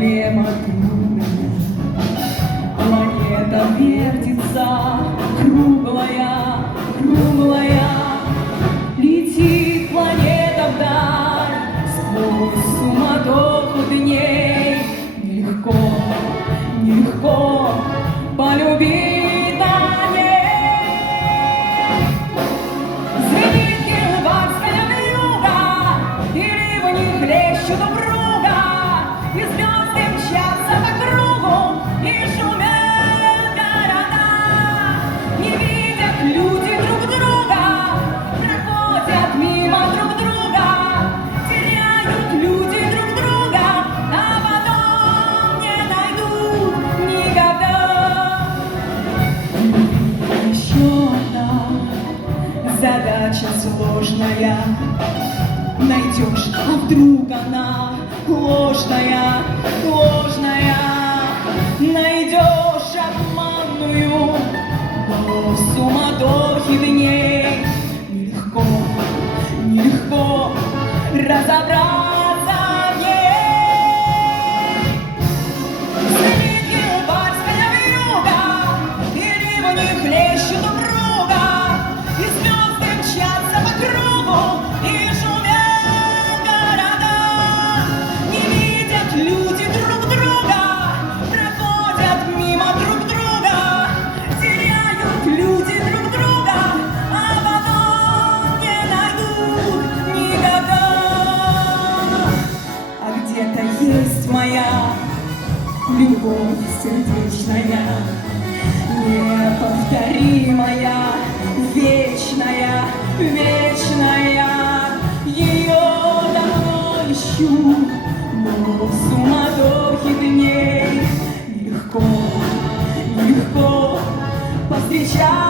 проблема трудная. Планета вертится, круглая, круглая. Летит планета вдаль, сквозь суматоху дней. Нелегко, нелегко полюбить на ней. Звенит январская вьюга, и ливни хлещут упруга, и звезды мчатся по кругу, и шумят города. Не видят люди друг друга, проходят мимо друг друга, теряют люди друг друга, а потом не найдут никогда. Еще одна задача сложная. Найдешь, а вдруг она ложная, ложная. Найдешь обманную, но в суматохе дней нелегко, нелегко разобраться в ней. Звенит январская вьюга, и ливни хлещут упруга, и звезды мчатся по кругу, и шумят города. Не видят люди друг друга, проходят мимо друг друга, теряют люди друг друга, а потом не найдут никогда. А где-то есть моя любовь сердечная, неповторимая, вечная, вечная. Ее давно ищу, но в суматохе дней нелегко, нелегко повстречать.